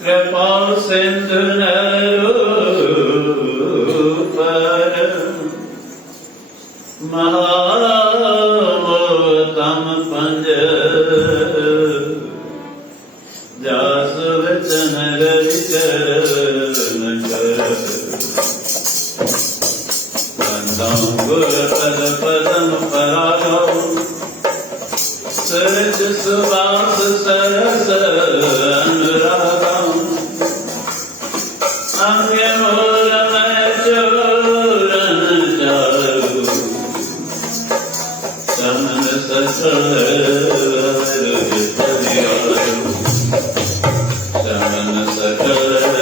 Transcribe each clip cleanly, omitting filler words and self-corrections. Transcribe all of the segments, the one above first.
कृपा सिंधु पर महामोतम पंज जास वचन रविचरण कर गुर पद पदम परागो सरज सुवास सरस अनुरागम अंग मूल में चूरन चारु समन सकल समन सकल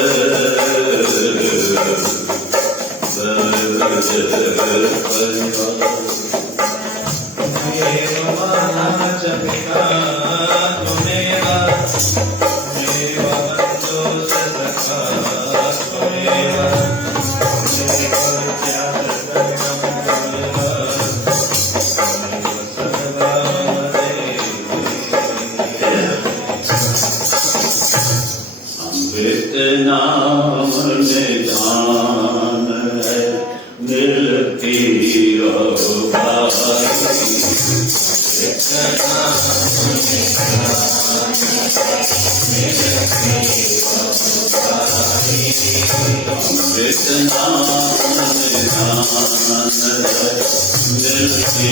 अमृत नाम निधान है मिलती अमृत नाम निधान है मिलती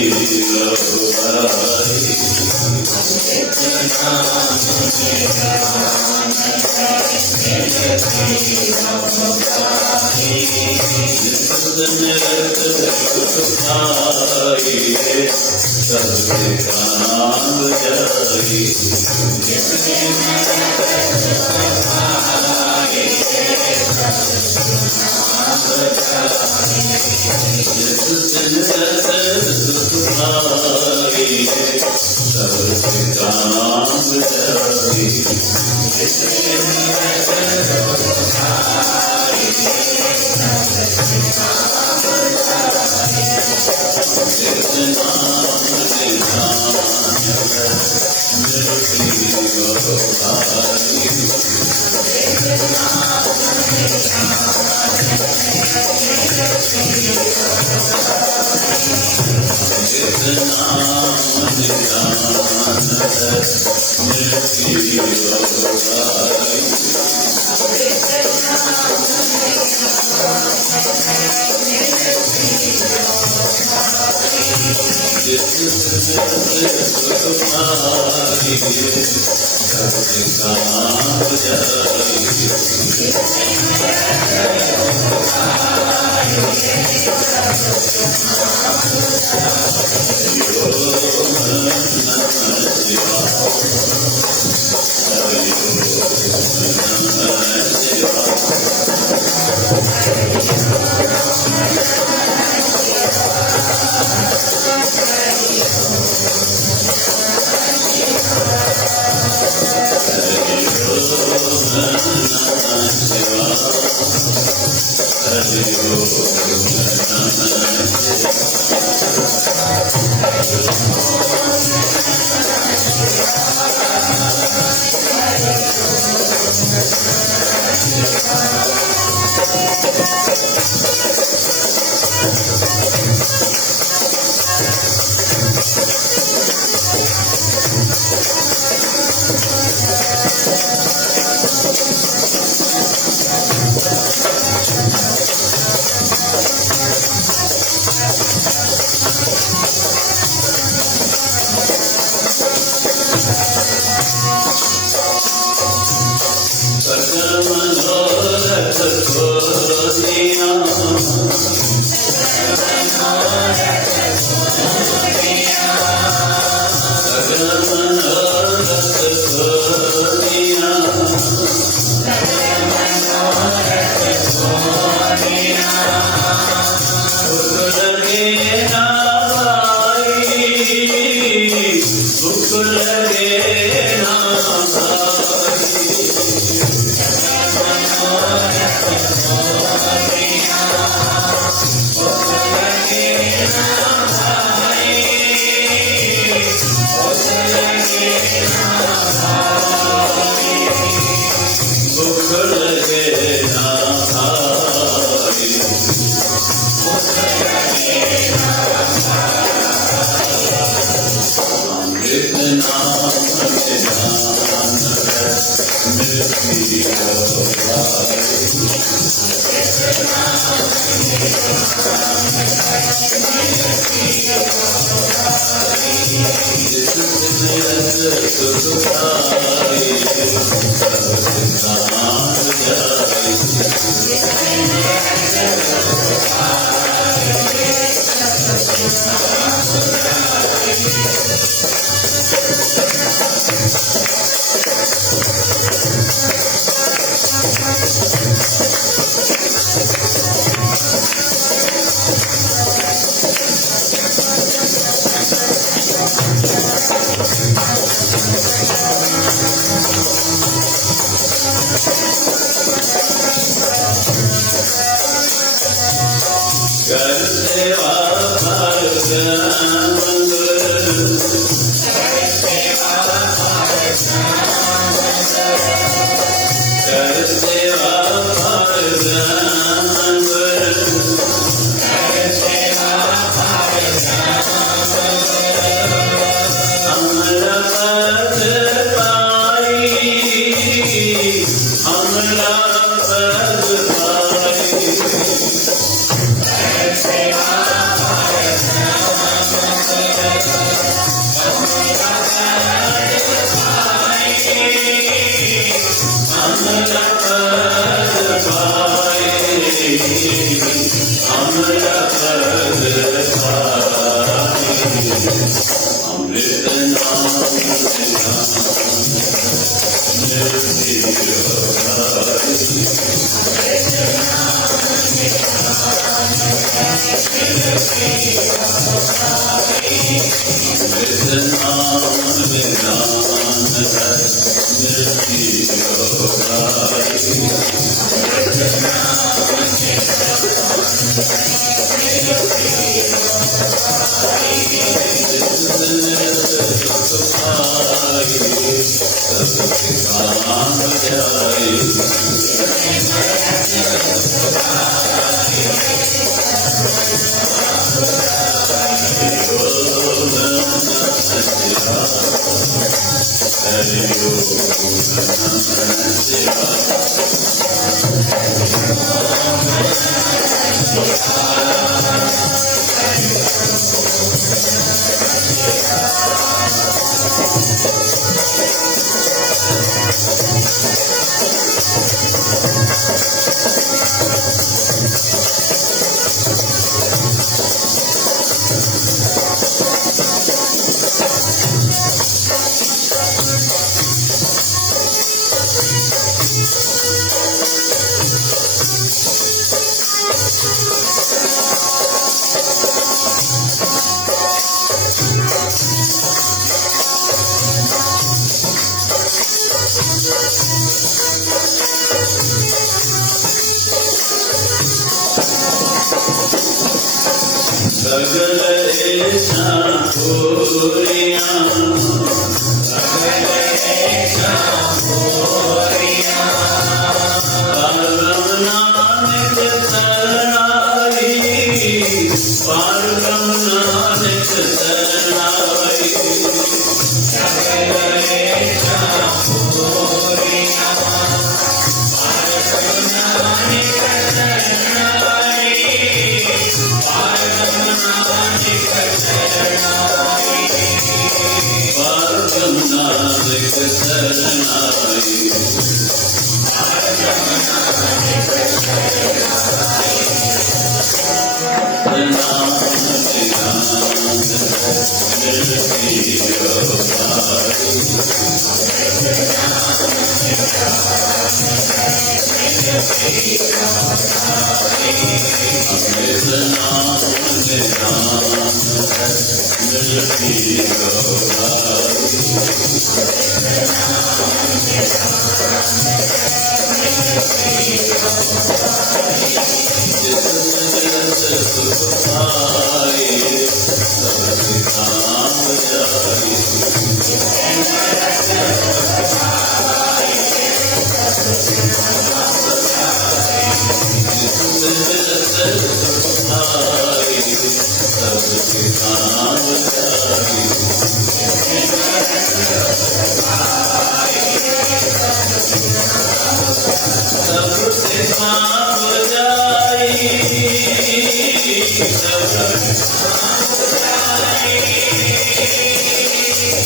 सबसे काम जाई,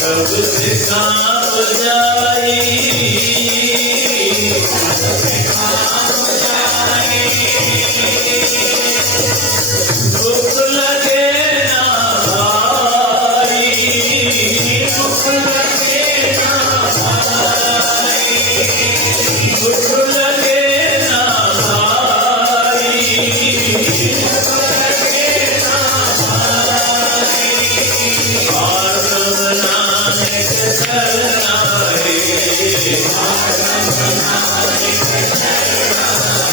सबसे काम जाई, दुख लगे ना भाई, दुख लगे ना भाई, दुख लगे ना भाई, दुख लगे ना भाई, आरम नानक शरणा है, आरम नानक शरणा है,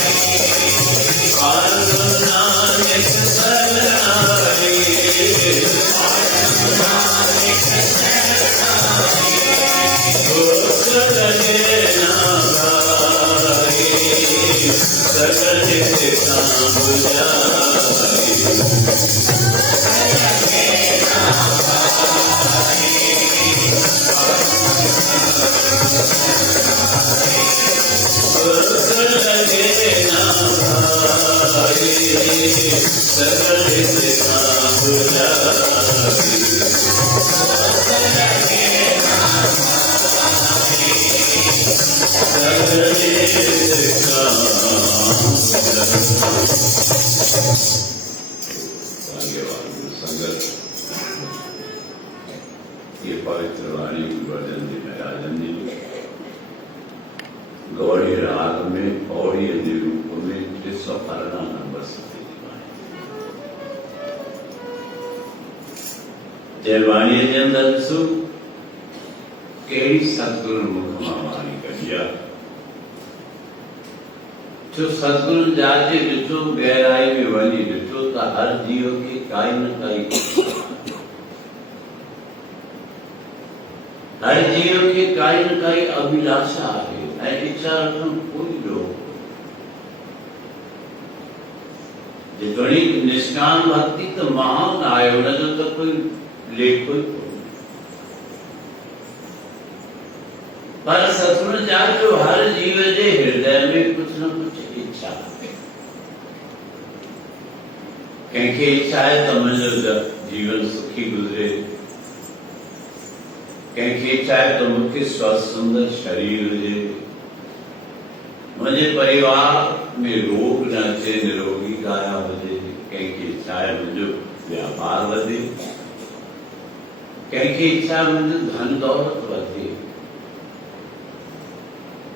आरम नानक शरणा है, आरम नानक शरणा है, दुख लगे ना भाई, सकल के काम जाई, दुख लगे ना भाई, सकल के काम जाई, संगत ये पवित्र वाणी वर्जन जी राजन जी गौड़ी राग में पौड़ी रूप में 312 नंबर से जयवाणी के अंदर सु कई सतगुरु मुख वाणी कहिया जो सतगुरु जाके ॾिठो गहराई में वञी ॾिठो त हर जीव खे काई न काई हर जीव खे काई न काई अभिलाषा आहे ऐं इच्छा रखण कोई ॾोह जे घणी निष्काम भक्ति त महान आहे हुनजो त कोई लेखो ई कोन्हे पर सतगुरु जाचो हर जीव जे हृदय में कुछ न कुछ इच्छा है कंहिंखे इच्छा है त मुंहिंजो जीवन सुखी गुजरे कंहिंखे इच्छा है त मूंखे स्वस्थ सुंदर शरीर हुजे मुंहिंजे परिवार में रोग न अचे निरोगी काया हुजे कंहिंखे इच्छा है मुंहिंजो व्यापार वधे कंहिंखे इच्छा है मुंहिंजो धन दौलत वधे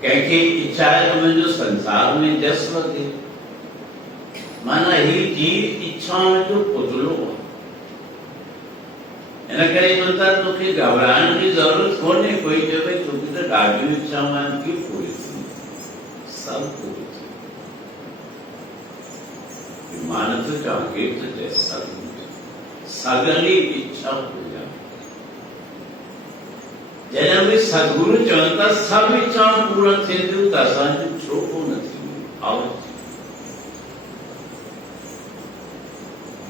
कंहिंखे इच्छा है तो मुंहिंजो संसार में जस वधे माना ही जीव इच्छाउनि जो पुतलो आहे इन करे चवनि था तोखे घबराइण जी ज़रूरत कोन्हे कोई चए भई तोखे त ॾाढियूं इच्छाऊं आहिनि कीअं पूरी थींदियूं सभु पूरी थींदियूं मां नथो चवां केरु थो चए सघनी इच्छा पूजा जॾहिं बि सतगुरु चवनि था सभु इच्छाऊं पूरा थींदियूं त असांजूं छो कोन थींदियूं आओ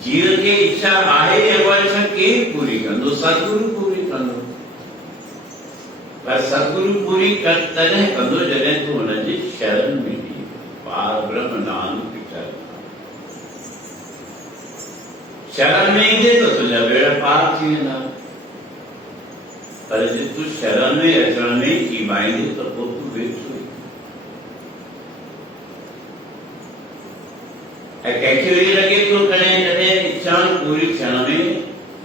जीव खे इच्छा आहे या उहा इच्छा केरु पूरी कंदो सतगुरु पूरी कंदो पर सतगुरु पूरी तॾहिं कंदो जॾहिं तूं हुनजी शरण में बि पार ब्रह्म नानक शरण में ईंदे त तुंहिंजा बेड़ा पार थी वेंदा पर जे तूं शरण में अचण में कीमाईंदे त पोइ तूं वेठो ऐं कंहिंखे वरी लॻे थो कॾहिं कॾहिं इच्छाऊं पूरी थियण में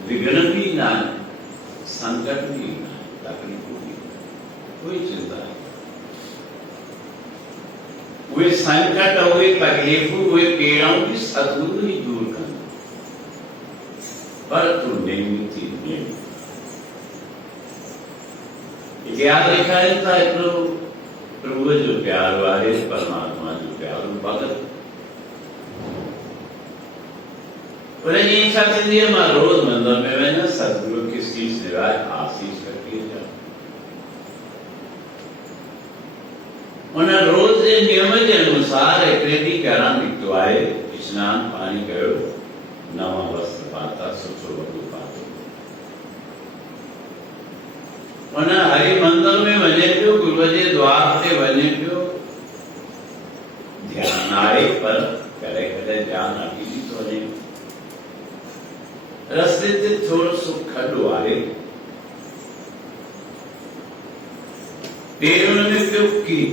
विघ्न बि न आहिनि संकट बि न आहे तकलीफ़ूं बि कोई चिंता न उहे संकट उहे तकलीफ़ूं उहे पीड़ाऊं बि सतगुरु ई दूर कंदो पर तूं नेम थी नेम यादि रखाइनि था हिकिड़ो प्रभुअ जो प्यारो आहे परमात्मा जो प्यारो भॻत उनजी इच्छा थींदी आहे मां रोज़ मंदर में वञा सतगुरु खे शीश निवाए आशीष वठी अचां उन रोज़ जे नियम जे अनुसार हिकिड़े ॾींहुं घरां निकितो आहे स्नान पाणी कयो नवां वस्त्र पाता सुठो वॻो पातो उन हरि मंदर में वञे पियो गुरुअ जे द्वार ते वञी वञे पियो ध्यान आहे पर कॾहिं कॾहिं ध्यानु हटी बि थो वञे रस्ते ते थोरो सो खॾो आहे पेर हुन में पियो किरी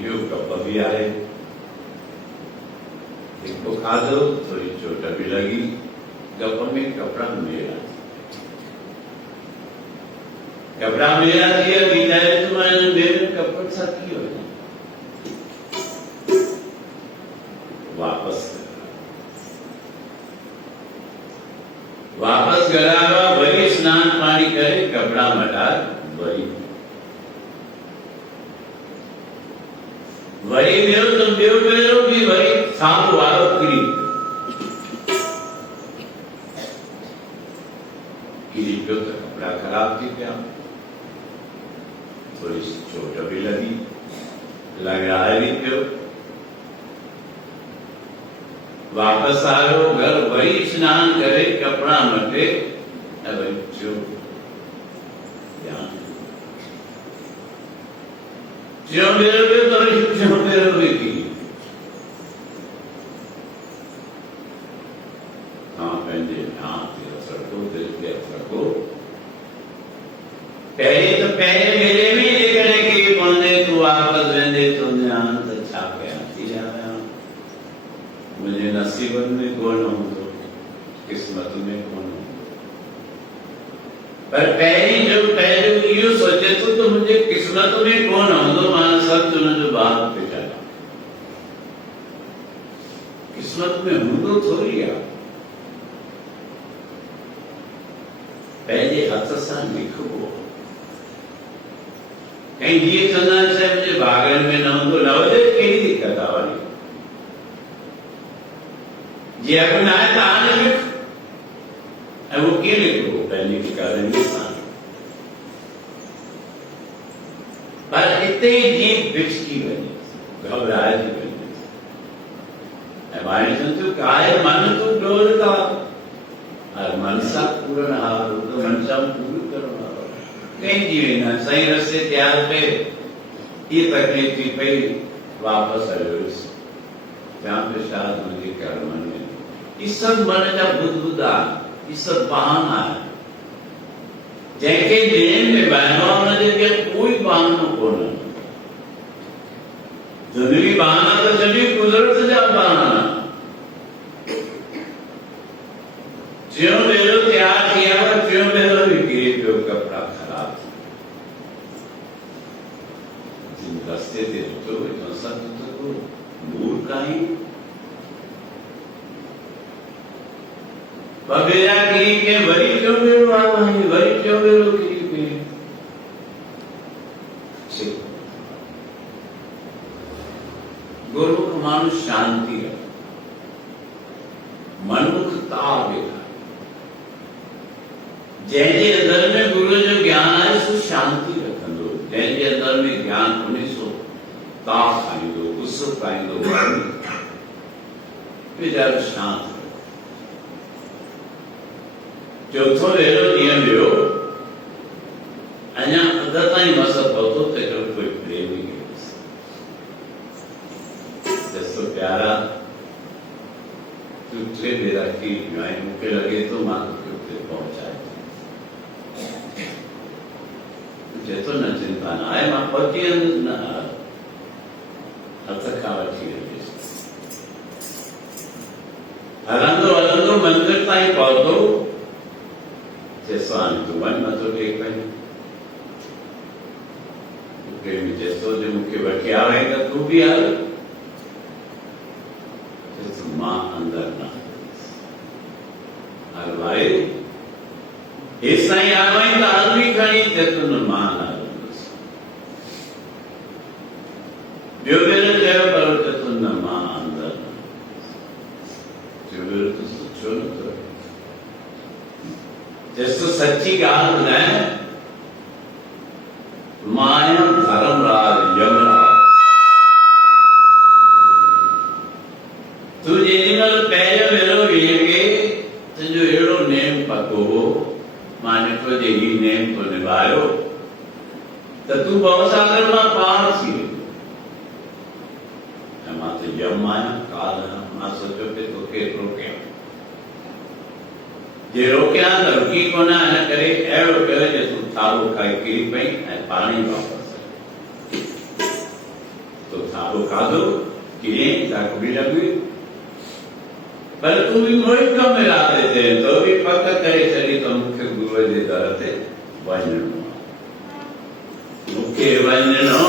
पियो कप बि आहे हिकु खाधो थोरी चोट बि लॻी गप में कपिड़ा मेरा थी विया ॿीठाए तो मां ॿिए कपिड़ो सां थी वियो वापस घर आया वरी स्नान पानी करे कपड़ा मटाए वरी वियो तो ॿियो भेरो भी वरी साम्हूं वारो किरी पियो तो कपड़ा खराब थी पिया थोड़ी चोट भी लगी लॻाए भी पियो वापस आयो घर वरी स्नान करे कपड़ा मटे वरी जो पहले तो पहले मेरे भी देखने की पौने तू वापस वेंदे तो ध्यान तो छा कया थी जाया मुझे नसीब में कोन हूंदो किस्मत में कोन पर पहली जो पहले इहो सोचे तो मुझे किस्मत में कोन हूंदो मां सच हुन जो बाप पिटा किस्मत में हूंदो थोड़ी है पहले हथ सां लिखबो कहीं ये चंदा से मुझे भागन में न हूंदो न वजे कहिड़ी दिक्कत आहे वरी जे अपना है तो आने लिख वो के लिखो पहले की कारण इंसान पर इतने जीप बिछकी बनी घबराए थी बनी हमारे संतु काय मन तो डोर का और मनसा पूर्ण हार तो मनसा पूर्ण करो कहीं जीवे ना सही रस्ते त्यार पे ये तकलीफ थी पे वापस आयो जहाँ पे शायद मुझे कर्म में इस सब मन का बुद्धबुदा इस सब बहाना है जैके दिन में बहनों ने जैसे कोई बहाना कौन जरूरी बहाना तो जरूरी कुदरत जा बहाना ज्यों मेरे त्याग किया और ज्यों मेरे भी गिरे जो कपड़ा खराब जिन रास्ते थे तो इतना सब तो दूर का ही बगैरा की के वरी क्यों मेरे आवा है वरी क्यों मेरे की पे गुरु को मानुष शांति है मनुखता बेटा जैसे अंदर में गुरु जो ज्ञान है सो शांति रखंदो जैसे अंदर में ज्ञान होने सो ताप आईंदो गुस्सो आईंदो बेचारो शांत चौथो वेलो नियम वियो अञा अध ताईं मसत पहुतो त कोई प्रेमी जैसो प्यारा तू टे मेरा की मूंखे लगे तो मां तोखे उते पहुचाए जेतो न चिंता न आहे मां पहुची वेंदुसि न हथ खां वठी वेंदुसि हलंदो हलंदो मंदिर ताईं पहुतो जैसो तू वञ मथो टेक वञ प्रेमी जैसो जो मूंखे वठी आवे त तूं बि हल मां अंदर न हल भाई हेसि ताईं आयो आहीं त हल बि खणी त तूं मां न हलंदुसि ॿियो भेरो चयो पर त तूं न मां अंदर न टियों भेरो तूं सोचियो न तो जैसो सच्ची ॻाल्हि ॿुधाए मां आहियां धर्मराज यमराज तूं जेॾीमहिल पहिरियों भेरो वेहे तुंहिंजो अहिड़ो नेम पको हो मां ॾिठो जे ही नेम तो निभायो તો તું ભવસાગરમાં પાર છીએ. એમાંથી જમવાના કાળના સચો કે તો કે રોક્યા જે રોક્યા તો રૂકી કોના એને કરે એવો કહેવાય કે તું થાળું ખાઈ કીરી પઈ અને પાણી વાપરશે. તો થાળું ખાધું કીરી ધાકડી લગવી पर तू भी मोहित का मिला देते तो भी पक्का करे चली तो मुख्य गुरु देता रहते वंजनो मुख्य वंजनो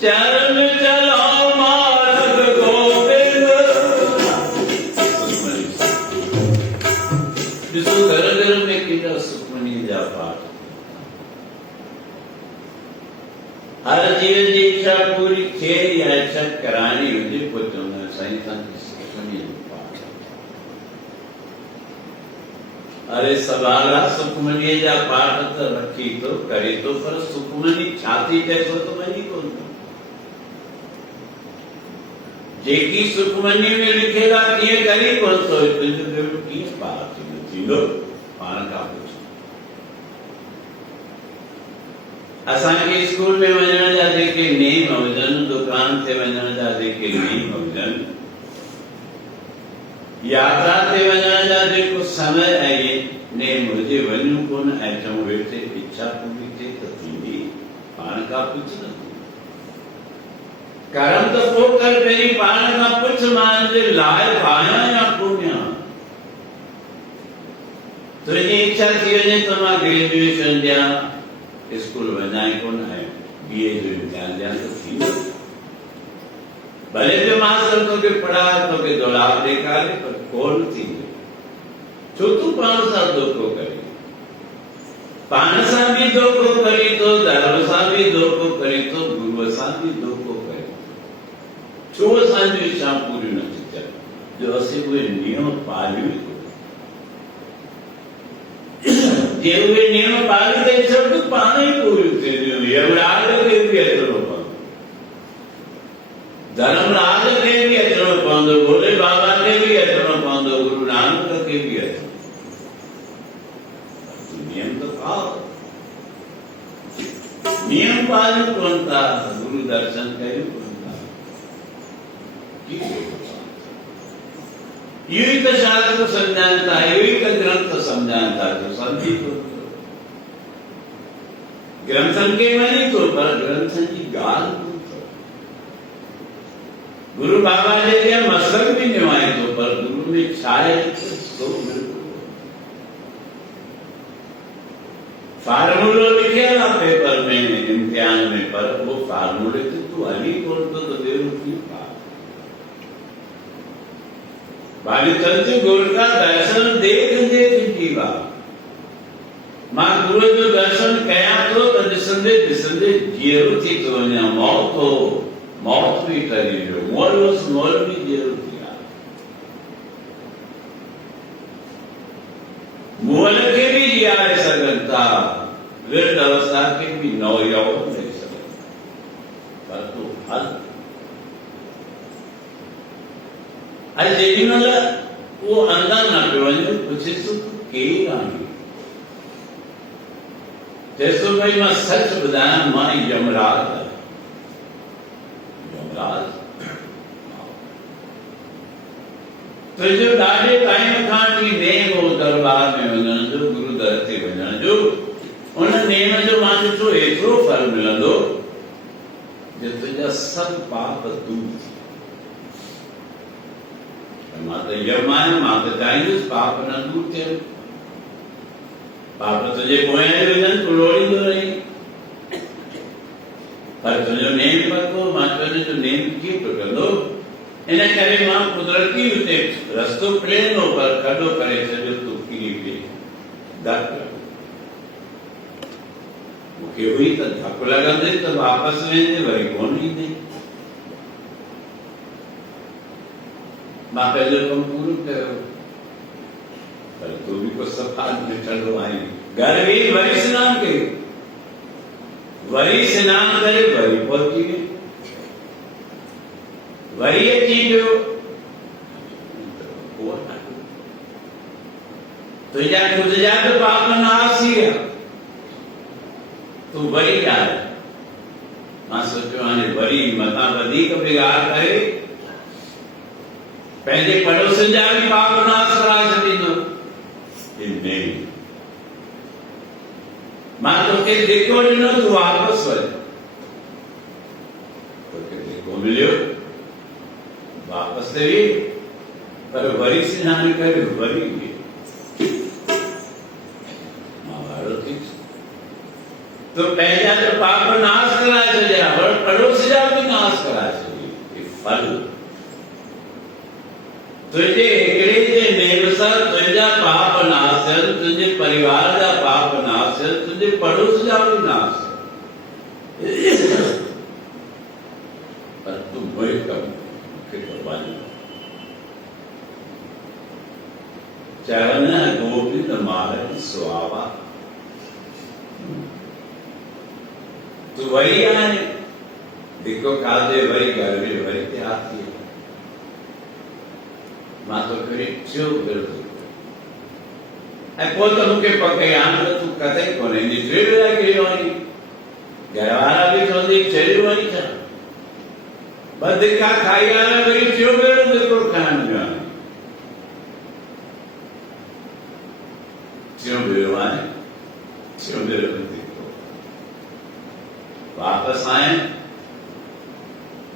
चरण चलो मार्ग गोविंद। जिसको घर घर में किया सुखमनी जा पाठ, हर जीव जी इच्छा पूरी थे या इच्छा करानी हुई पुत्र में सही सुखमनी पाठ। अरे सवाला सुखमनी जा पाठ तो रखी तो करे तो पर सुखमनी छाती ते सुखमनी को जेकी सुखमनी में लिखेला किए करी कोन तो की बात थींदो पाण का कुछ असां के स्कूल में वञण जा जेके नेम हुजनि, दुकान ते वञण जा जेके नेम हुजनि, यात्रा ते वञण जा जेको समय आहे नेम हुजे, वञूं कोन ऐं चऊं वेठे इच्छा पूरी थिए त थींदी, पाण का कुछ न कर्म तो पोइ कर पहिरीं पाण खां पुछ मां जे लाइक़ आहियां या कोन आहियां। तुंहिंजी इच्छा थी वञे त मां ग्रेजुएशन ॾियां, स्कूल वञां कोन ऐं BA जो इम्तिहान ॾियां त थींदो। भले जो मास्टर तोखे पढ़ाए तोखे दौलात ॾेखारे पर कोन थींदो। छो तूं पाण सां धोखो करी, पाण सां बि धोखो करी थो, धर्म सां बि धोखो करी थो, गुरूअ सां बि धोखो करी। छो असांजी इच्छा पूरी नथी थियनि जो असीं उहे नियम पालियूं ई कोन। जे उहे नियम पाली त सभु पाण ई पूरियूं थींदियूं। यमराज खे बि अचिणो पवंदो, धर्मराज खे बि अचिणो पवंदो, भोले बाबा खे बि अचिणो पवंदो, गुरु नानक खे बि अचिणो। नियम तो पाओ, नियम पालियूं कोन था, गुरु दर्शन कयूं कोन था। यही तो शास्त्र समझान था, यही तो ग्रंथ समझान था जो समझी तो ग्रंथन के मनी तो पर ग्रंथन की गाल तो गुरु बाबा ने क्या मसलक भी निभाए तो पर गुरु में छाए तो फार्मूला लिखे ना पेपर में इम्तिहान में, पर वो फार्मूले तो तू अली कौन तो बेवकूफी बाली तंत्र गुरु का दर्शन देख देख जीवा। मां गुरु जो दर्शन कया तो दिसंदे दिसंदे जीरो थी तो वञा, मौत हो मौत भी करी जो, मोल भी जीरो थिया। मोल के भी जियारे सघनि था, विरद अवस्था के भी नौ यौवन रही सघनि, पर तो हल अॼु जेॾी महिल उहो अंदरि न पियो वञे पुछेसि तूं केरु आहीं, चएसि थो भई मां सच ॿुधायां मां यमराज आहियां। यमराज तुंहिंजो ॾाढे टाइम खां वठी नेम हो दरबार में वञण जो, गुरु दर ते वञण जो। उन नेम जो मां ॾिठो एतिरो फल मिलंदो जो तुंहिंजा सभु पाप दूर थी। मां त यम आहियां, मां त चाहींदुसि पाप न दूर थियनि, पाप तुंहिंजे पोयां ई हुजनि, तूं लोड़ींदो रही, पर तुंहिंजो नेम पको। मां तुंहिंजो नेम कीअं टुटंदो? इन करे मां कुदरती हुते रस्तो प्लेन हो पर खॾो करे छॾियो, तूं किरी पई धक मूंखे हुई त धक लॻंदे त वापसि वेंदे, वरी कोन ईंदे। मां पंहिंजो कमु पूरो कयो, पर तूं बि कुझु सफ़ा ॾिठलु आहीं। घर वेही वरी सनानु कयो, वरी सनानु करे वरी पहुची वई। वरी अची पियो तुझा खुद जा तो पाप नाश थी विया तू वरी ॻाल्हि मां सोचियो हाणे वरी मथां वधीक बिगाड़ करे पंहिंजे पड़ोसियुनि जा बि पाप नाश कराए छॾींदो मां तोखे धिको ॾिनो तूं वापसि वञ तोखे धिको मिलियो वापसि ते वी पर वरी सनानु करे वरी वी तो पंहिंजा जो पाप नाश कराए छॾिया और पड़ोसी जा बि नाश कराए छॾियो फल तुझे हिकिड़े जे नेम सां तुंहिंजा पाप नाश थियनि तुंहिंजे परिवार जा पाप नाश थियनि तुंहिंजे पड़ोस जा बि नाश थियनि पर तूं मोए कम मूंखे तो वञ चवनि गोविंद मारनि सुहावा तू वही आए धिको खाधे वही घर में वही तैयार थी मां तो फिर छो विरोध ऐं पोइ त मूंखे पके हाणे तूं कतई कोन्हे इन ड्रिल लाइ कयो आई घर वारा बि चवंदी चरियो आई छा ॿ धिका खाई आया वरी छो विरोध धिको खाइण जो आहे छो वियो आहे छो विरोध वापस आए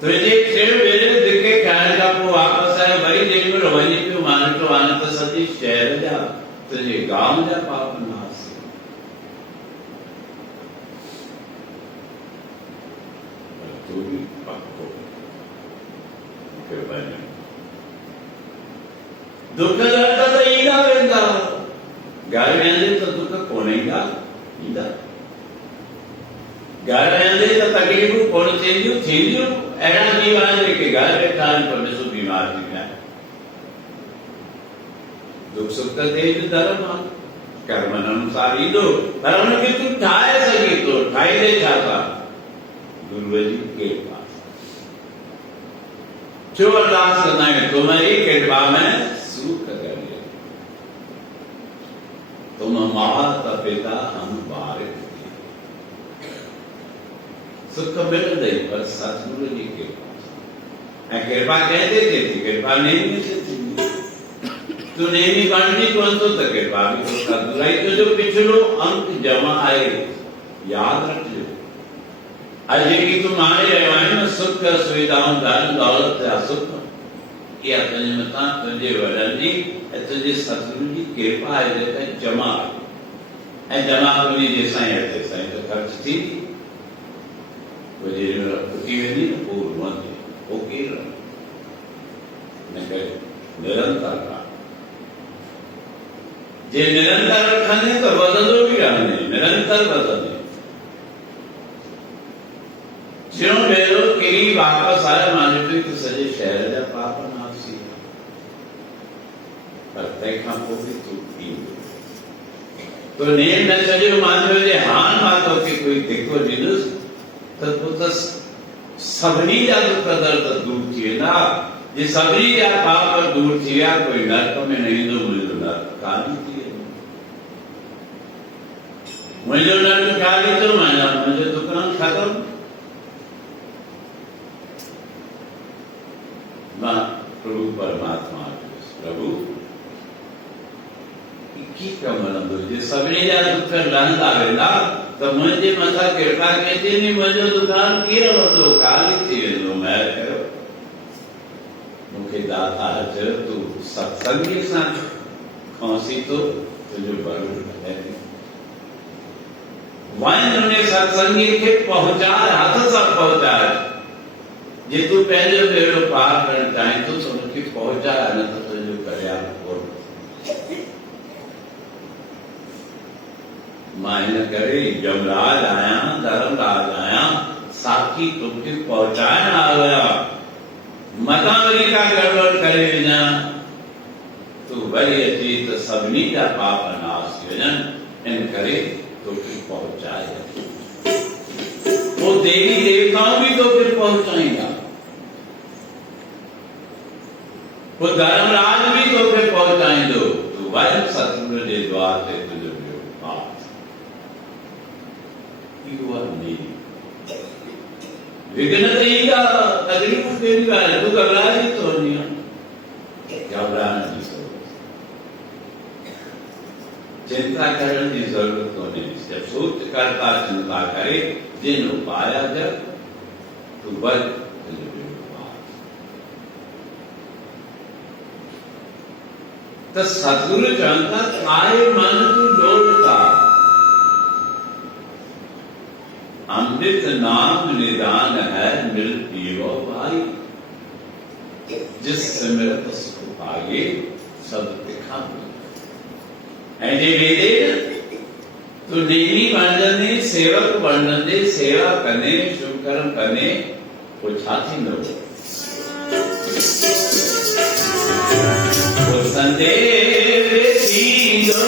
तुझे खेल मेरे धिके खाइण खां पोइ वापस आए वरी जेको वञी पियो मां ॾिठो हाणे त सॼे शहर जा तुंहिंजे गांव जा पाप नाश तूं बि पको मूंखे वञ दुख दर्द त ईंदा वेंदा घर वेंदे त दुख कोन ईंदा घर वेंदे त तकलीफ़ूं कोन थींदियूं अहिड़ा जीव आहिनि जेके घर वेठा आहिनि पर ॾिसो बीमार थी विया दुख सुख त थिए जो धर्म आहे कर्मनि अनुसार ईंदो पर हुनखे तूं ठाहे सघीं थो ठाहींदे छा था गुरूअ जी कृपा छो अरदास कंदा आहियूं तुम्हारी कृपा में सुख करिए तुम माता पिता हम बारिक सुख मिलंदई पर सतगुरु जी कृपा ऐं कृपा कंहिंते थिए थी कृपा नेमी से थींदी तूं नेमी बणजी कोन थो त कृपा बि तो सतगुरु आई तुंहिंजो पिछलो अंक जमा आहे यादि रखिजो अॼु जेकी तूं माणे रहियो आहीं न सुख सुविधाऊं धन दौलत जा सुख इहा तुंहिंजे मथां तुंहिंजे वॾनि जी ऐं तुंहिंजे सतगुरु जी कृपा आहे जेका जमा आहे ऐं जमा तुंहिंजी जेसाईं अचे साईं त ख़र्च थींदी उठी वेंदी न पोइ रोअंदी पोइ केरु हिन करे निरंतर जे निरंतर रखंदे त वधंदो बि रहंदे निरंतर वधंदे ज्यों भेरो किरी वापसि आयो मां ॾिठो त सॼे शहर जा पाप नाश थी विया पर तंहिंखां पोइ बि तूं ईंदो तो नेम न छॾियो मां चयो जे हाणे मां तोखे कोई धिको ॾींदुसि त पोइ त सभिनी जा दुख दर्द दूर थी वेंदा जे सभिनी जा पाप दूर थी विया कोई नरक में न ईंदो मुंहिंजो नरक ख़ाली थी वेंदो मुंहिंजो नरक ख़ाली थियो मुंहिंजो दुकान ख़तमु मां प्रभु परमात्मा प्रभु की कम हलंदो जे सभिनी जा दुख लहंदा वेंदा त मुंहिंजे मथां कृपा कजे नी मुंहिंजो दुकान कीअं हलंदो ख़ाली थी वेंदो महिर कयो मूंखे दाता चयो तूं सत्संगी सां खौसी थो तुंहिंजो भलो आहे वञ उन सत्संगी खे पहुचाए हथ सां पहुचाए जे तूं पंहिंजो बेड़ो पार करणु चाहीं थो त उनखे पहुचाए न त तुंहिंजो कल्याण कोन मां हिन करे यमराज आहियां धर्मराज आहियां साखी तोखे पहुचाइण आयो आहियां मथां वरी का गड़बड़ करे वञा तूं वरी अची त सभिनी जा पाप नाश थी वञनि इन करे तोखे पहुचाए वो देवी देवताओं भी तो फिर पहुंचाएंगा वो धर्मराज भी तोखे पहुंचाईंदो तू वह सतगुरु जे द्वार ते तुझो ॿियो पार। इहो आहे नीति। विघ्न त ईंदा, तकलीफ़ूं कहिड़ियूं आहिनि, तूं घबराए थो वञी, घबराइण जी ज़रूरत, चिंता करण जी ज़रूरत कोन्हे। जब सोच करता चिंता करे जिन उपाय जग तू बच तुझो ॿियो पार। त सतगुरु चवनि था थारे मन तू डोलता, अमृत नाम निदान है मिल पियो भाई, जिस सिमरत सुख पागे सब तिखा। ऐं जे वेदे तू डेली वणंदे सेवक वणंदे सेवा कने शुभ कर्म कने पोइ छा थींदो? संदेव थींदो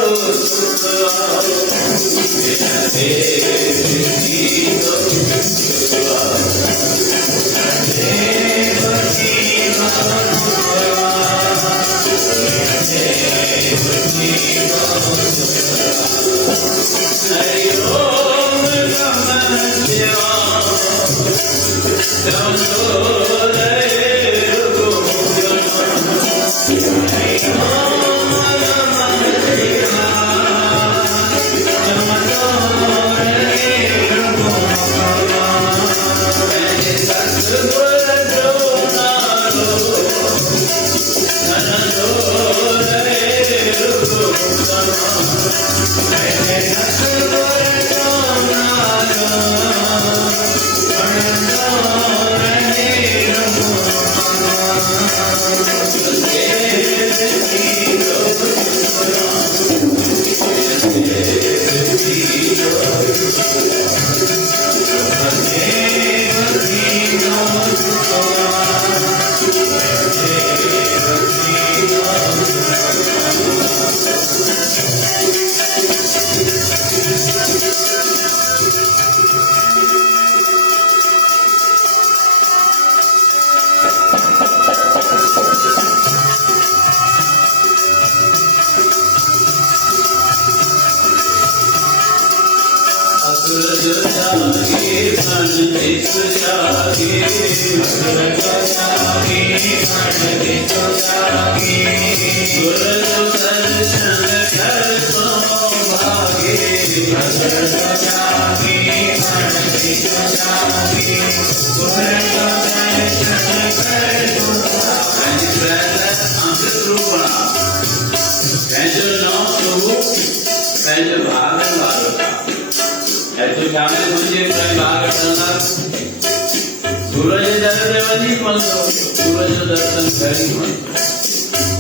सूरज दर्शन वधी मनो, सूरज दर्शन करी मनो।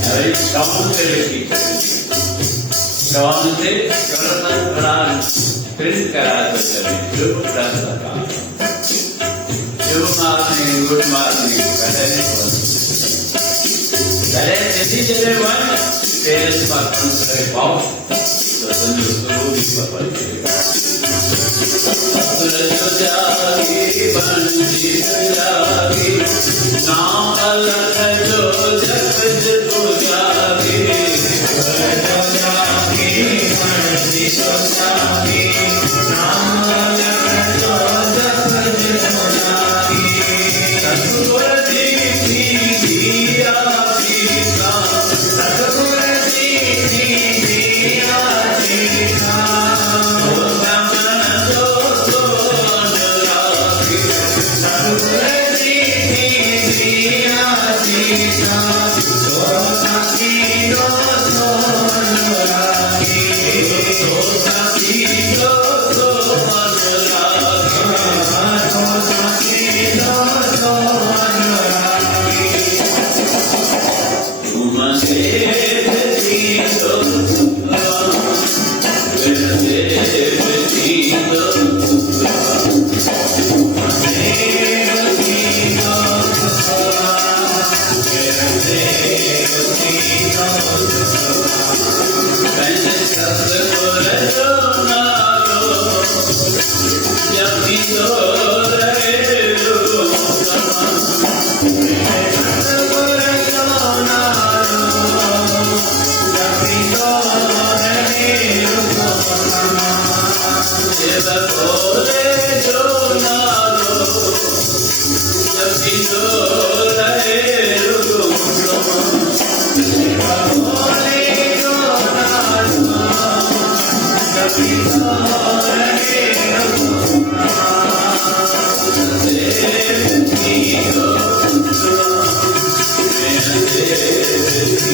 अरे श्रवण से लेके श्रवण से करतन प्राण प्रिंट करा तो चले शुभ प्रसन्नता शुभ मार्निंग गुड मॉर्निंग करे यदि चले वन तेरे पर करे पाओ तो तंदुरुस्त होगी सफल करेगा। सूरज जागे बंजी जागे नाम अलग जो जग जो जागे, सूरज जागे बंजी जागे नाम अलग जो जग जो जागे। सतगुरु जी की दिया सीता, सतगुरु जी की दिया सीता,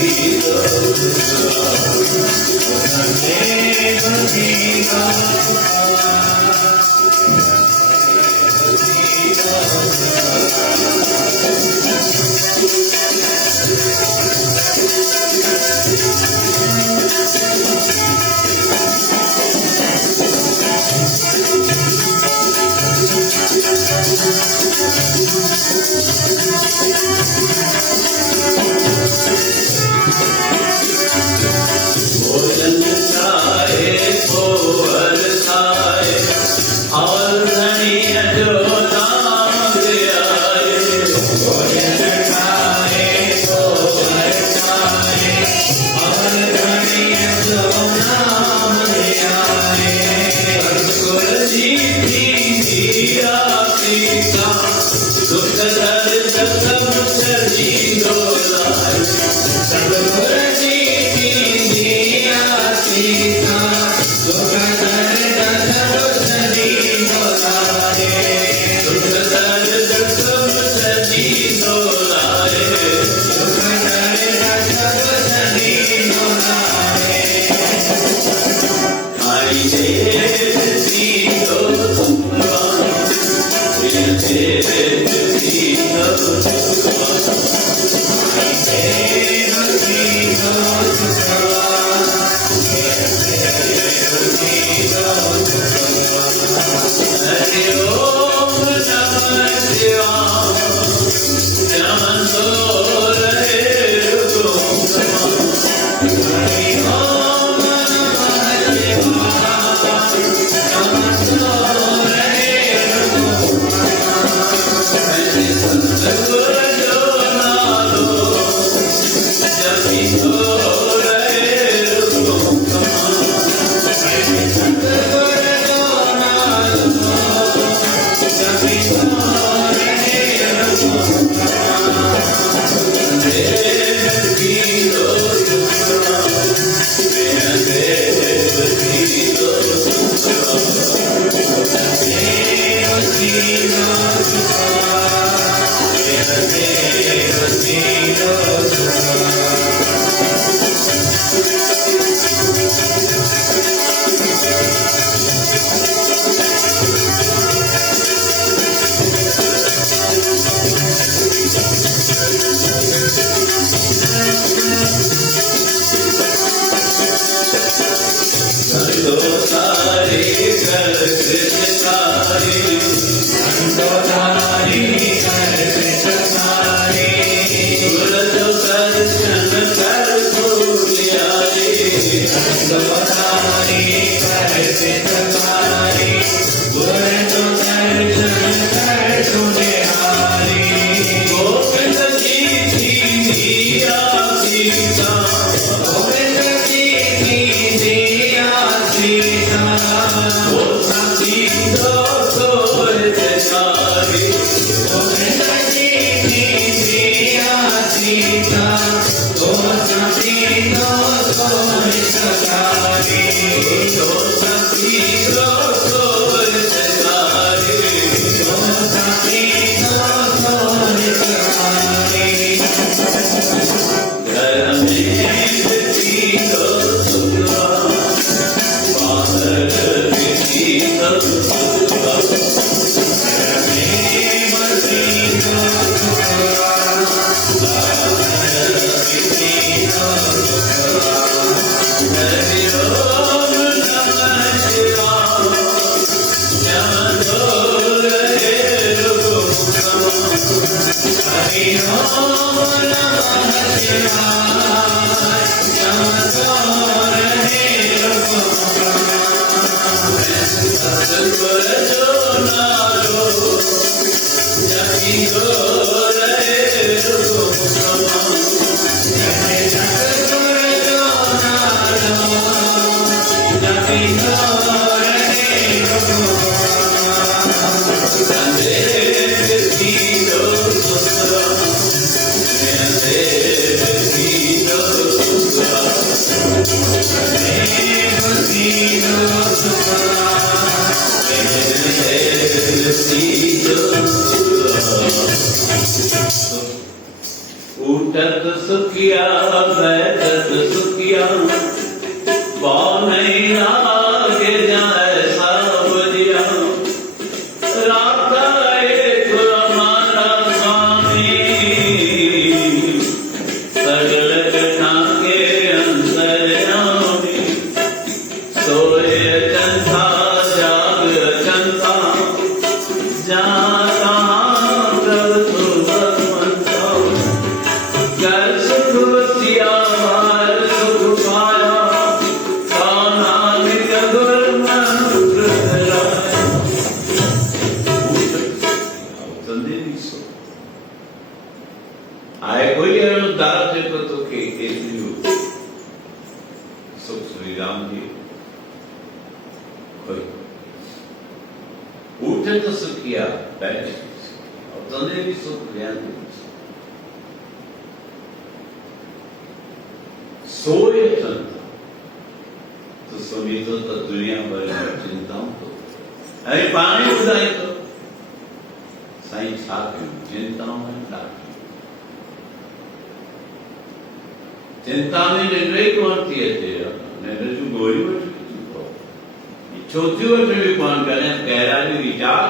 Hare उठत सुखिया बैठत सुखिया कौन नहीं आगे जाए सावरिया राखा एक हमारा स्वामी सगल घटा के अंतर्यामी सोए चंदा जाग चंदा जाता प्रभु भगवंता कर सुख वसिया बार सुख पाया नानक गुर मंत्र धराया आए कोई अनुदार देखो तो के इसलिए सुख श्री राम जी कोई उठे तो सुखिया बैठे और तंदे भी सुख ज्ञान सोए चंदा तो सुनी तो दुनिया भर में चिंताओं को अरे पानी बुझाए तो साईं छा चिंताओं में डाक चिंता में निंद्रे कौन थी निंद्र जो गोरी वठी छोटी वठी भी कौन करे गहरा भी विचार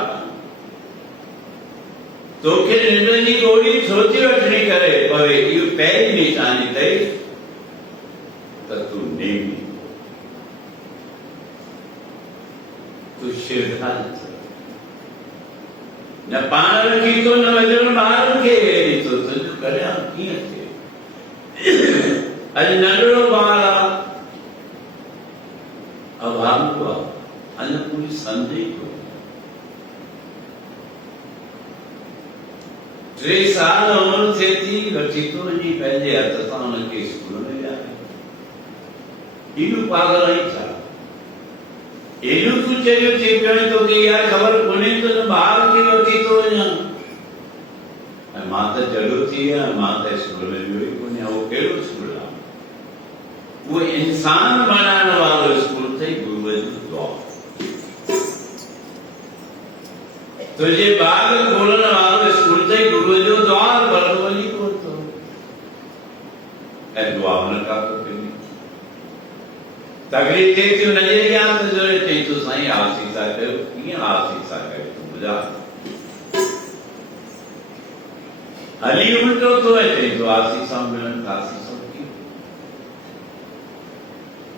तो के निंद्र जी गोरी छोटी वठनी करे पर ये पहली निशानी थई तो तू नेमी तू शिरधान न पाण रखी तो न वजन बाहर रखे तो तुझ करे कीअं थिए अॼु नंढड़ो ॿार आहे अभागो आहे अञा पूरी सम्झ ई कोन्हे 3 साल उमिरि थिए थी वठी थो वञी पंहिंजे हथ सां हुनखे स्कूल में विहारे एॾो पागल आई छा एॾो तूं चयो थी पियो तोखे यार ख़बर कोन्हे त न ॿार खे वठी थो वञा ऐं मां त जॾो थी आहियां मां त स्कूल में वियो ई कोन्हे उहो कहिड़ो स्कूल आहे वो इंसान बनाने वाला स्कूल थे गुरु द्वार तुझे बाग खोलने वाला स्कूल थे गुरु जो द्वार बरवली को तो द्वार न का कभी तगड़ी थे क्यों नजरिया से जोड़े थे तो सही आशीषा करो किया आशीषा करे तो बुझा हली उल्टो तो है तो आशीषा मिलन आशीषा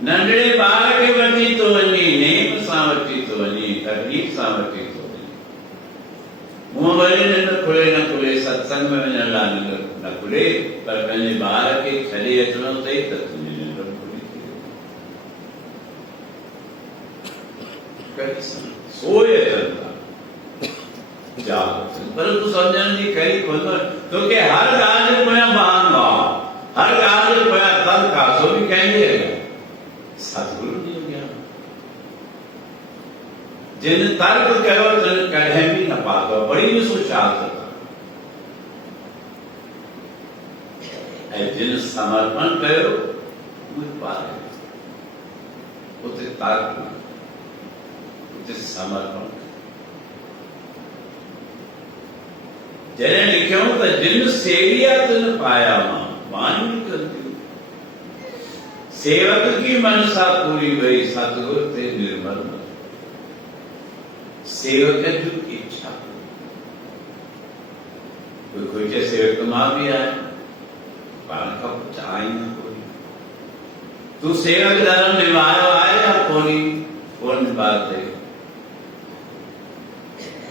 नंढड़े ॿार खे वठी थो वञी नेम सां वठी थो वञी तकलीफ़ सां वठी थो वञी मुंहुं भरे न खुले सत्संग में वञण लाइ न खुले पर पंहिंजे ॿार खे छॾे अचिणो अथई त तुंहिंजी निंड खुली थी सोए अचनि था पर तूं सम्झण जी कई कोन तोखे हर ॻाल्हि जे पोयां बहानो आहे हर ॻाल्हि जे पोयां तर्क आहे सो बि कंहिंजे सतगुरु जी ज्ञान जिन तर्क कयो तिन कॾहिं बि न पातो बड़ी विश्वास ऐं जिन समर्पण कयो उहे पारे उते तर्क न उते समर्पण जॾहिं लिखियो त जिन सेविया तिन पाया मां वाणी कंदी सेवक की मनसा पूरी हुई सतगुरु ते निर्मल सेवक जो इच्छा कोई के सेवक मां भी आए पाण का कुछ आई न कोई तू सेवक धर्म निभायो आए या कोई कौन निभाते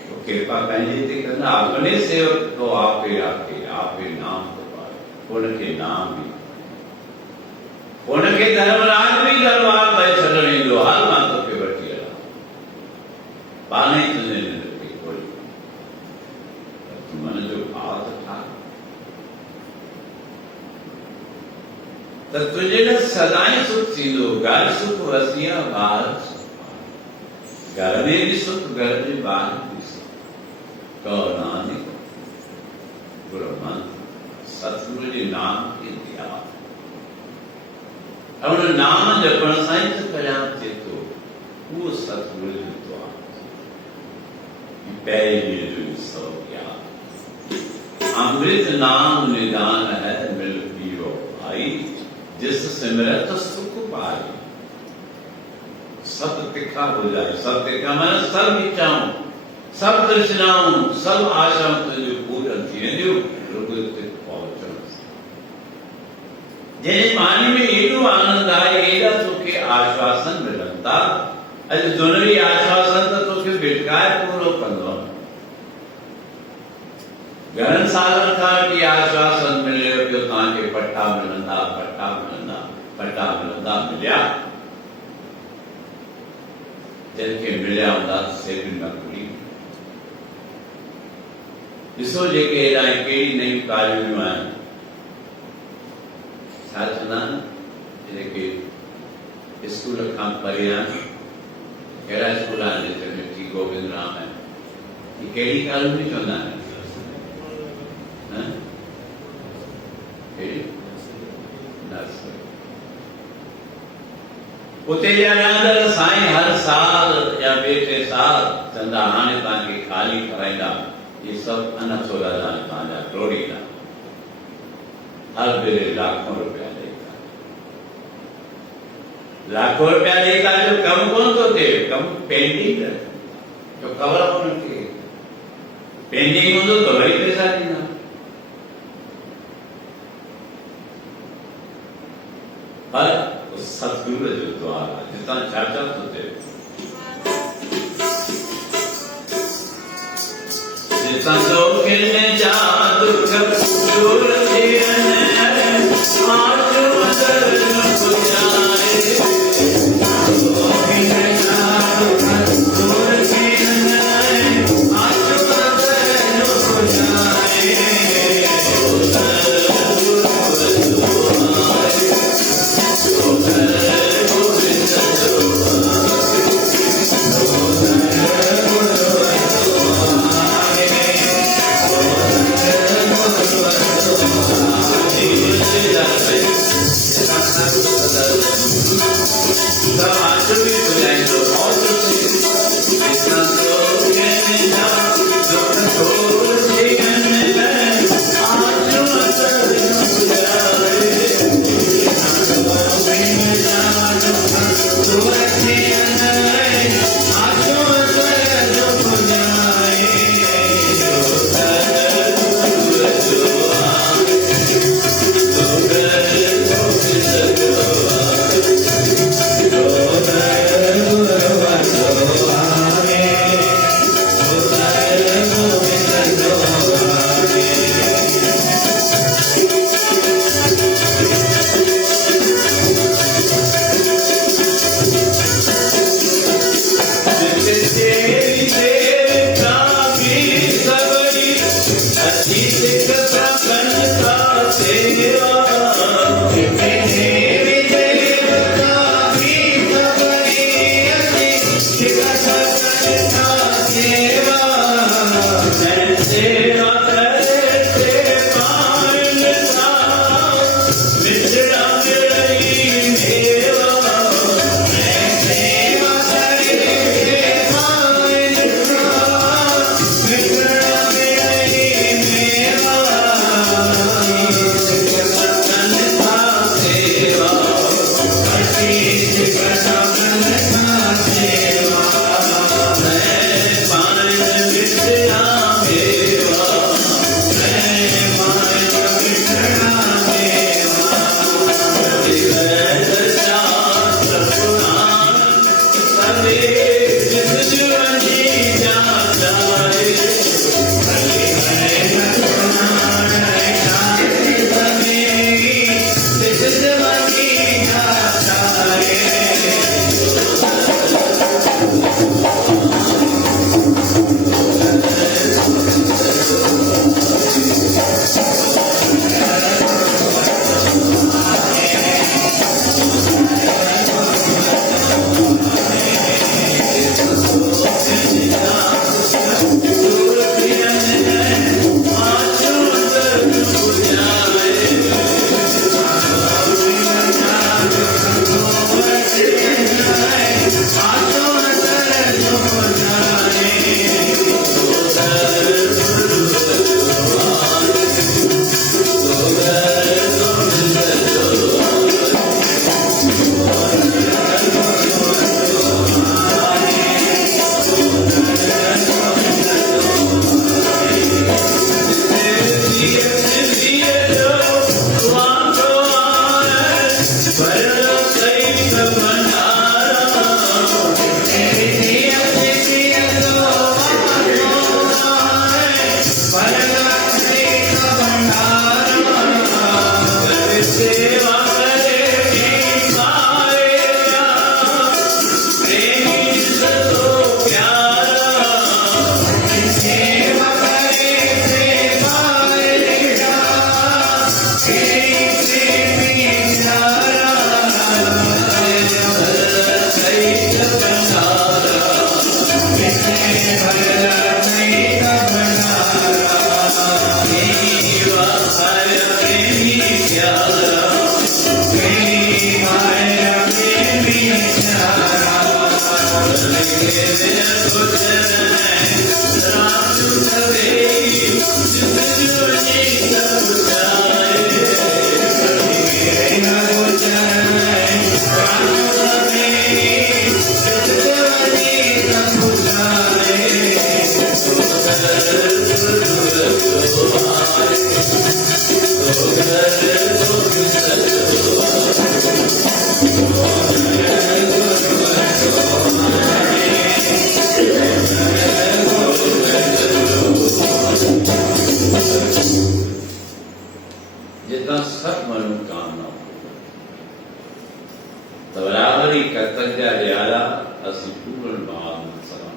तो कृपा पंहिंजे ते करना अपने सेवक को आपे नाम को पाए उनके नाम भी उनके धर्मराज भी दरबार में छॾण ईंदो हाल मां तोखे वठी हलां पाणे ई तुंहिंजे निंड खे खोली तूं मन जो भाव त ठाह त तुंहिंजे लाइ सदाईं सुख थींदो घर सुख वसिया ॿार घर में भी सुख घर जे ॿाहिरि भी सुख कहो नानक गुरु मंत्र सतगुरु जे नाम खे ध्यानु और नाम जपण सां ई त कल्याण थिए थो उहो सतगुरु जो द्वार पहिरीं जो सौ ज्ञान अमृत नाम निदान है जिस सिमरत सुख पाए, सब तिखा हो जाए। सब तिखा माने सब इच्छाऊं, सब तृष्णाऊं, सब आशाऊं तुझे पूरन थी जो रुगु तक पहुंचण। जैसे पानी में एडो आनंद आए, एडा तोखे आश्वासन मिलंदा। अॼु दुनवी आश्वासन त तोखे भिटकाए पूरो कंदो। घणनि सालनि खां वठी आश्वासन मिले पियो तव्हांखे पट्टा मिलंदा, पट्टा मिलंदा, पट्टा मिलंदा, मिलिया? जिनखे मिलिया हूंदा सेविन न पूरी। ॾिसो जेके हेॾा कहिड़ी नयूं कॉलोनियूं आहिनि, छा चवंदा आहिनि जेके स्कूल खां परे आहिनि, कहिड़ा स्कूल आहिनि जिते टी गोविंद राम है, ये कहिड़ी कॉलोनी चवंदा आहिनि? उते जा रहंदड़ साईं हर साल या ॿिए टे साल चवंदा हाणे तव्हांखे ख़ाली कराईंदा, ये सभु अनथो रहंदा तव्हांजा टोड़ींदा, हर भेरे लाखों रुपया ॾेई था, लाखों रुपया ॾेई था, जो कमु कोन थो थिए, कमु पेंडिंग रहे, जो ख़बर कोन थे पेंडिंग हूंदो त वरी पैसा ॾींदा। पर सतगुरु जो द्वार आहे, जितां छा छा थो थिए, जितां जोखिन जा दुख दूर थियनि, आशो मदर न पुॼाए, जोखिन जा दुख दूर थियनि, आशो मदर न पुॼाए। जितना सब मनोकामना बराबरी कर्तव्य ज्यादा असि पूर्ण भाव सां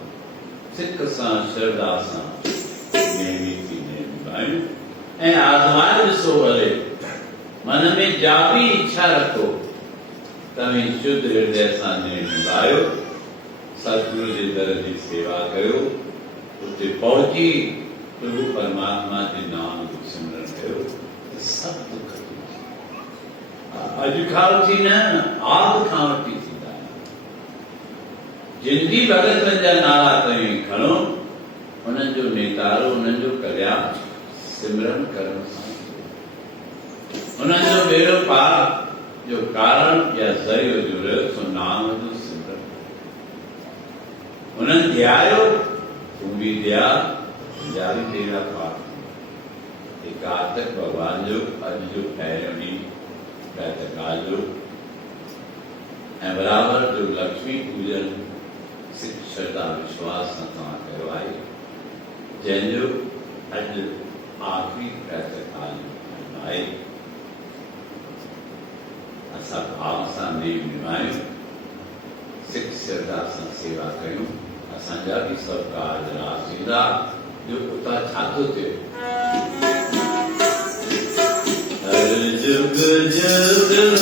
सिक सां श्रद्धा सां नेमी थी निभायूं ऐं आज़माए ॾिसो भले मन में जा भी इच्छा रखो तव्हीं शुद्ध हृदय सां निभायो सतगुरु जे दर जी सेवा कयो उते पहुची प्रभु परमात्मा जे नाम जो सिमरन कयो सब दुख अॼु खां वठी न आदि खां वठी थींदा जिन भी भगतनि जा नाला तव्हीं खणो उन्हनि जो नेतारो उन्हनि जो कल्याण सिमरन करण सां उन्हनि जो बेड़ो पार जो कारण या ज़रियो जो रहियो सो नाम जो सिमरन उन्हनि ध्यायो तूं बि ध्या जारी तेरा पार कार्तिक भगवान जो अॼु जो पहिरियों ॾींहुं प्रातःकाल जो ऐं बराबर जो लक्ष्मी पूजन सिख श्रद्धा विश्वास सां तव्हां कयो आहे जंहिंजो अॼु आख़िरी प्रातःकाल आहे असां भाव सां नेम निभायूं सिख श्रद्धा सां सेवा कयूं असांजा बि सभु कार्ज रास थींदा जो उतां छा थो थिए जुग जुग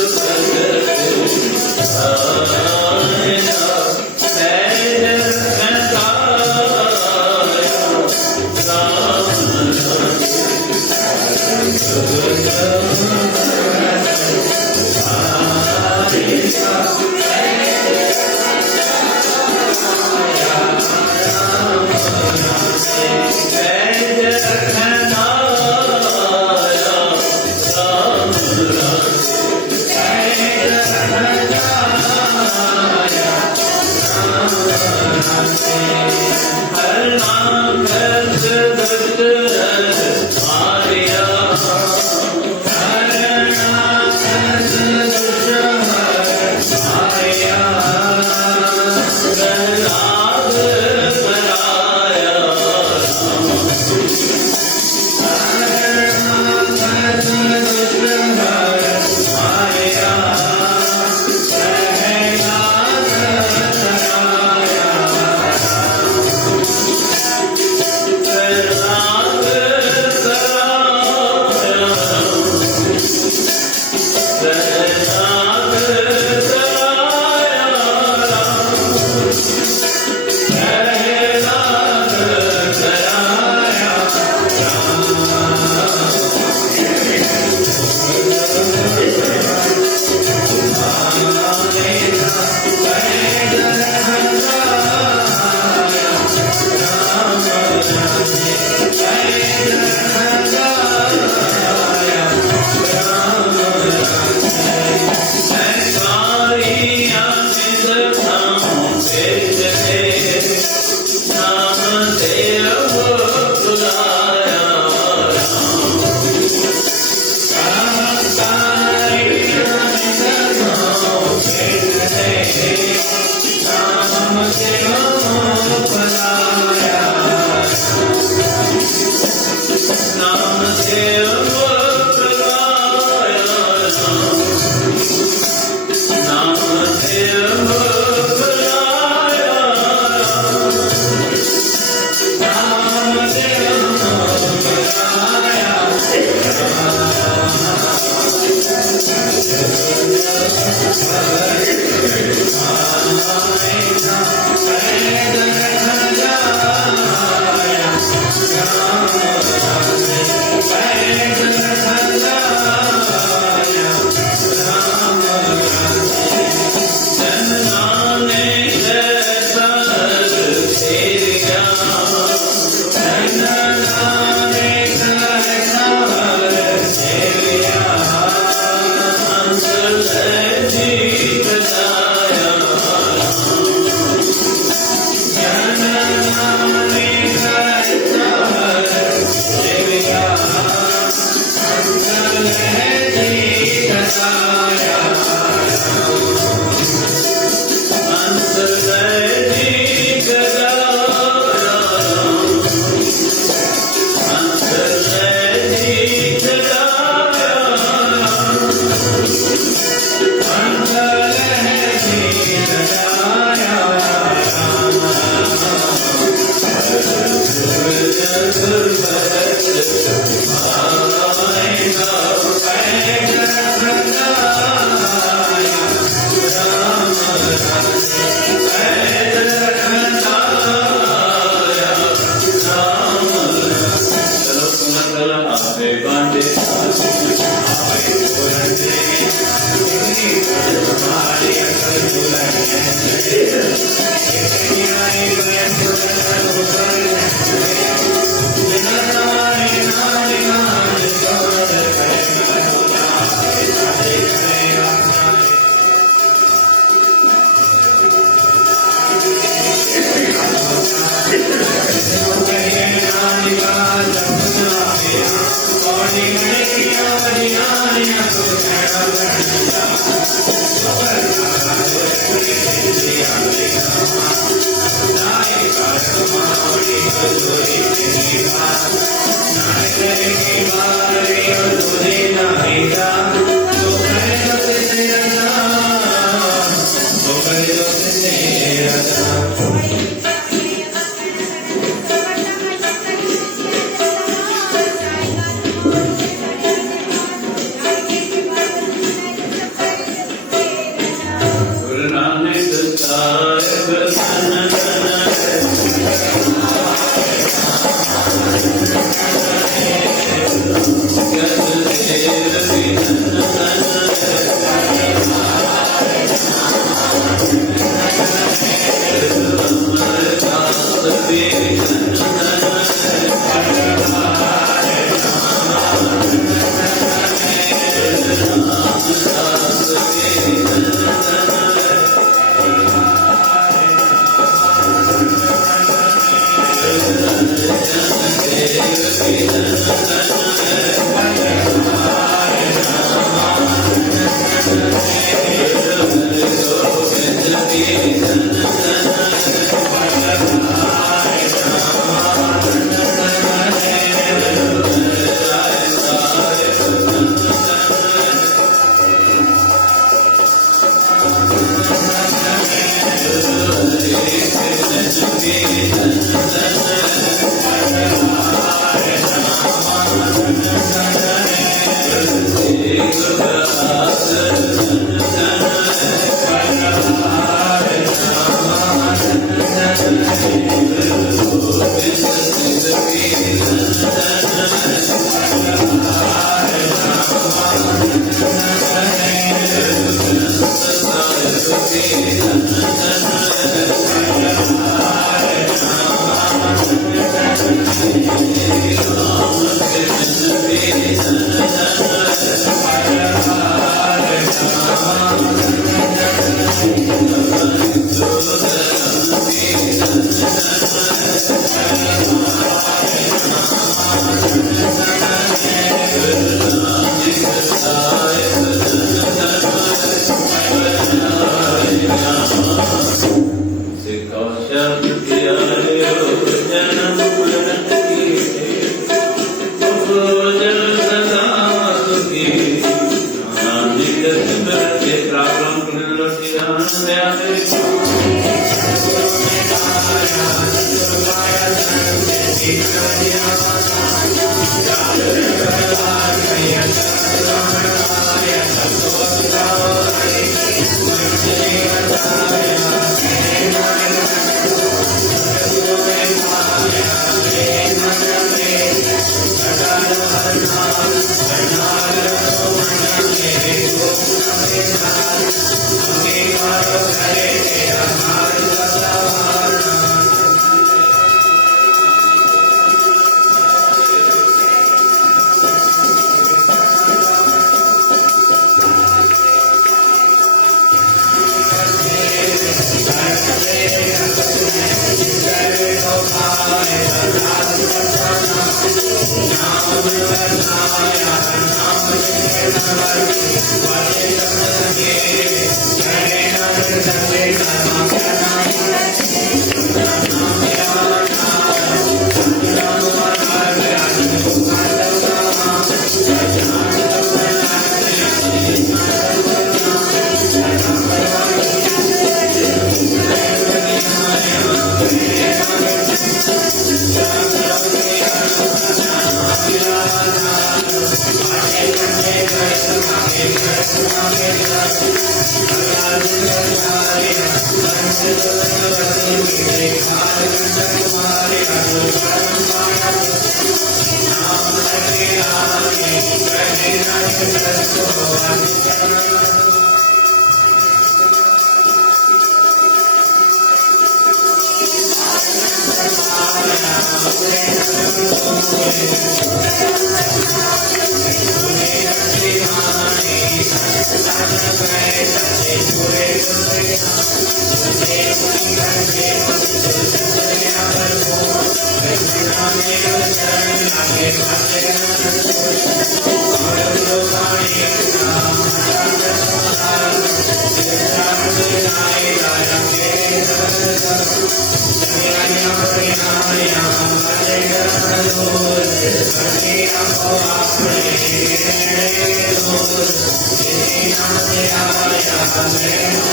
Amen.